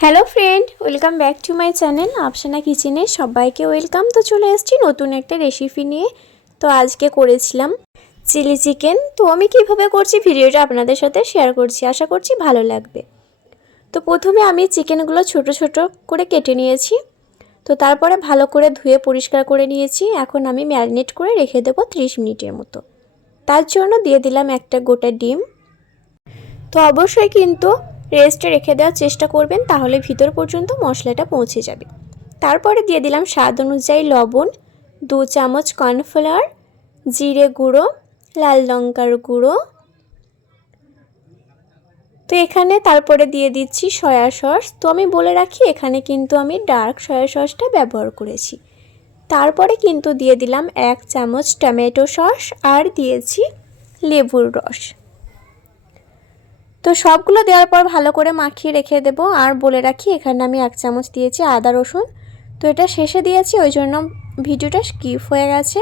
Hello friend welcome back to my channel Apsana কিচেনে সবাইকে welcome তো চলে এসেছি নতুন একটা রেসিপি নিয়ে। তো আজকে করেছিলাম চিলি চিকেন তো আমি কীভাবে করছি ভিডিওটা আপনাদের সাথে শেয়ার করছি। আশা করছি ভালো লাগবে। তো প্রথমে আমি চিকেনগুলো ছোট ছোট করে কেটে নিয়েছি। তো তারপরে ভালো করে ধুয়ে পরিষ্কার করে নিয়েছি। এখন আমি ম্যারিনেট করে রেখে দেবো ত্রিশ মিনিটের মতো। তার জন্য দিয়ে দিলাম একটা গোটা ডিম। তো অবশ্যই কিন্তু রেস্টে রেখে দেওয়ার চেষ্টা করবেন, তাহলে ভিতর পর্যন্ত মশলাটা পৌঁছে যাবে। তারপরে দিয়ে দিলাম স্বাদ অনুযায়ী লবণ, দু চামচ কর্নফ্লাওয়ার, জিরে গুঁড়ো, লাল লঙ্কার গুঁড়ো। তো এখানে তারপরে দিয়ে দিচ্ছি সয়া সস। তো আমি বলে রাখি, এখানে কিন্তু আমি ডার্ক সয়া সসটা ব্যবহার করেছি। তারপরে কিন্তু দিয়ে দিলাম এক চামচ টমেটো সস আর দিয়েছি লেবুর রস। তো সবগুলো দেওয়ার পর ভালো করে মাখিয়ে রেখে দেব। আর বলে রাখি, এখানে আমি এক চামচ দিয়েছি আদা রসুন। তো এটা শেষে দিয়েছি, ওই জন্য ভিডিওটা স্কিপ হয়ে গেছে।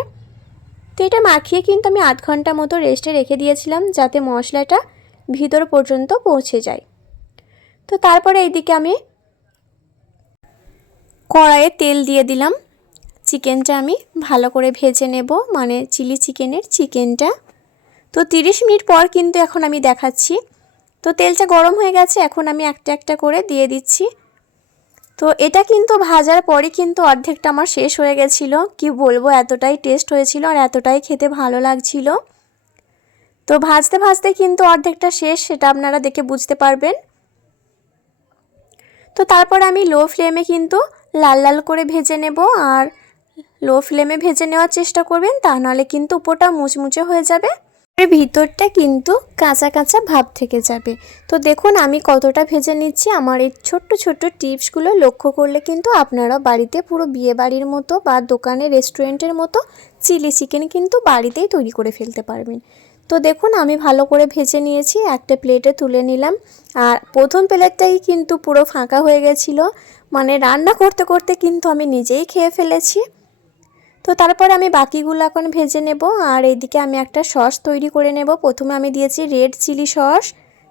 তো এটা মাখিয়ে কিন্তু আমি আধ ঘণ্টা মতো রেস্টে রেখে দিয়েছিলাম, যাতে মশলাটা ভিতর পর্যন্ত পৌঁছে যায়। তো তারপরে এইদিকে আমি কড়াইয়ে তেল দিয়ে দিলাম। চিকেনটা আমি ভালো করে ভেজে নেব মানে চিলি চিকেনের চিকেনটা। তো 30 মিনিট পর কিন্তু এখন আমি দেখাচ্ছি তো তেলটা গরম হয়ে গেছে, এখন আমি একটা একটা করে দিয়ে দিচ্ছি। তো এটা কিন্তু ভাজার পরে কিন্তু অর্ধেকটা আমার শেষ হয়ে গেছিল। কি বলব, এতটাই টেস্ট হয়েছিল আর এতটাই খেতে ভালো লাগছিল। তো ভাজতে ভাজতে কিন্তু অর্ধেকটা শেষ, সেটা আপনারা দেখে বুঝতে পারবেন। তো তারপর আমি লো ফ্লেমে কিন্তু লাল লাল করে ভেজে নেব আর লো ফ্লেমে ভেজে নেওয়ার চেষ্টা করবেন, তা নাহলে কিন্তু উপরটা মুচমুচে হয়ে যাবে। ভিতরটা কিন্তু কাঁচা কাঁচা ভাব থেকে যাবে। তো দেখুন, আমি কতটা ভেজে নিচ্ছি। আমার এই ছোট্ট ছোট্ট টিপসগুলো লক্ষ্য করলে কিন্তু আপনারা বাড়িতে পুরো বিয়ে বাড়ির মতো বা দোকানে, রেস্টুরেন্টের মতো চিলি চিকেন কিন্তু বাড়িতেই তৈরি করে ফেলতে পারবেন। তো দেখুন, আমি ভালো করে ভেজে নিয়েছি, একটা প্লেটে তুলে নিলাম। আর প্রথম প্লেটটাই কিন্তু পুরো ফাঁকা হয়ে গেছিল। মানে রান্না করতে করতে কিন্তু আমি নিজেই খেয়ে ফেলেছি। তো তারপর আমি বাকিগুলো এখন ভেজে নেব। আর এইদিকে আমি একটা সস তৈরি করে নেব। প্রথমে আমি দিয়েছি রেড চিলি সস,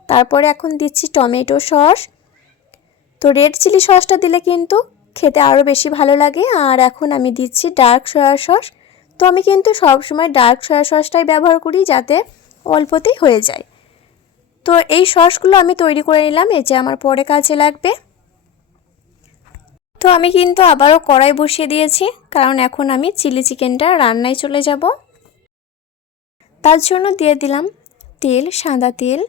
তারপরে এখন দিচ্ছি টমেটো সস। তো রেড চিলি সসটা দিলে কিন্তু খেতে আরও বেশি ভালো লাগে। আর এখন আমি দিচ্ছি ডার্ক সয়া সস। তো আমি কিন্তু সবসময় ডার্ক সয়া সসটাই ব্যবহার করি যাতে অল্পতেই হয়ে যায়। তো এই সসগুলো আমি তৈরি করে নিলাম, এই যে আমার পরে কাজে লাগবে। তো আমি কিন্তু আবারও কড়াই বসিয়ে দিয়েছি। কারণ এখন আমি চিলি চিকেনটা রান্নায় চলে যাব। তার জন্য দিয়ে দিলাম তেল, সাদা তেল।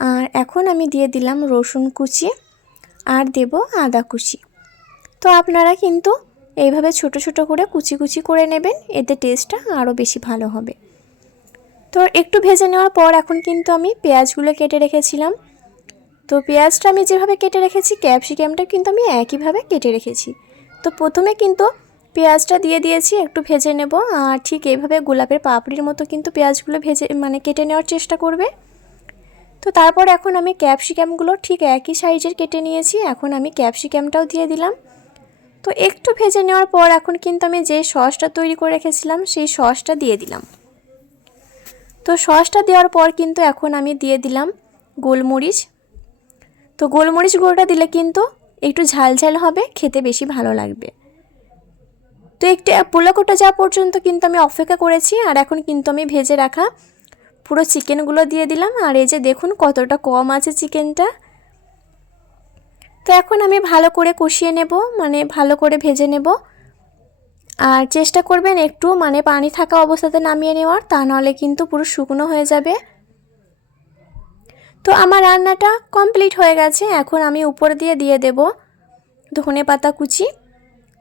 আর এখন আমি দিয়ে দিলাম রসুন কুচি আর দেব আদা কুচি। তো আপনারা কিন্তু এইভাবে ছোট ছোট করে কুচি কুচি করে নেবেন, এতে টেস্টটা আরও বেশি ভালো হবে। তো একটু ভেজে নেওয়ার পর এখন কিন্তু আমি পেঁয়াজগুলো কেটে রেখেছিলাম। তো পেঁয়াজটা আমি যেভাবে কেটে রেখেছি, ক্যাপসিকামটা কিন্তু আমি একইভাবে কেটে রেখেছি। তো প্রথমে কিন্তু পেঁয়াজটা দিয়ে দিয়েছি, একটু ভেজে নেব। আর ঠিক এইভাবে গোলাপের পাপড়ির মতো কিন্তু পেঁয়াজগুলো ভেজে মানে কেটে নেওয়ার চেষ্টা করবে। তো তারপর এখন আমি ক্যাপসিকামগুলো ঠিক একই সাইজের কেটে নিয়েছি, এখন আমি ক্যাপসিকামটাও দিয়ে দিলাম। তো একটু ভেজে নেওয়ার পর এখন কিন্তু আমি যে সসটা তৈরি করে রেখেছিলাম, সেই সসটা দিয়ে দিলাম। তো সসটা দেওয়ার পর কিন্তু এখন আমি দিয়ে দিলাম গোলমরিচ। তো গোলমরিচ গুঁড়োটা দিলে কিন্তু একটু ঝাল ঝাল হবে, খেতে বেশি ভালো লাগবে। তো একটু পোলাকোটা যাওয়া পর্যন্ত কিন্তু আমি অপেক্ষা করেছি, আর এখন কিন্তু আমি ভেজে রাখা পুরো চিকেনগুলো দিয়ে দিলাম। আর এই যে দেখুন কতটা কম আছে চিকেনটা। তো এখন আমি ভালো করে কষিয়ে নেব মানে ভালো করে ভেজে নেব। আর চেষ্টা করবেন একটু মানে পানি থাকা অবস্থাতে নামিয়ে নেওয়ার, তা নাহলে কিন্তু পুরো শুকনো হয়ে যাবে। তো আমার রান্নাটা কমপ্লিট হয়ে গেছে, এখন আমি উপরে দিয়ে দিয়ে দেব ধনে পাতা কুচি।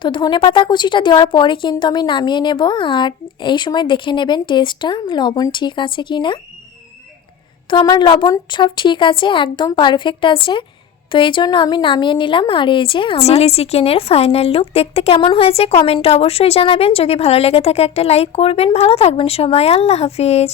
তো ধনে পাতা কুচিটা দেওয়ার পরে কিন্তু আমি নামিয়ে নেব আর এই সময় দেখে নেবেন টেস্টটা লবণ ঠিক আছে কি না তো আমার লবণ সব ঠিক আছে, একদম পারফেক্ট আছে। তো এই জন্য আমি নামিয়ে নিলাম আর এই যে চিলি চিকেনের ফাইনাল লুক দেখতে কেমন হয়েছে? কমেন্টে অবশ্যই জানাবেন। যদি ভালো লেগে থাকে একটা লাইক করবেন। ভালো থাকবেন সবাই। আল্লাহ হাফিজ।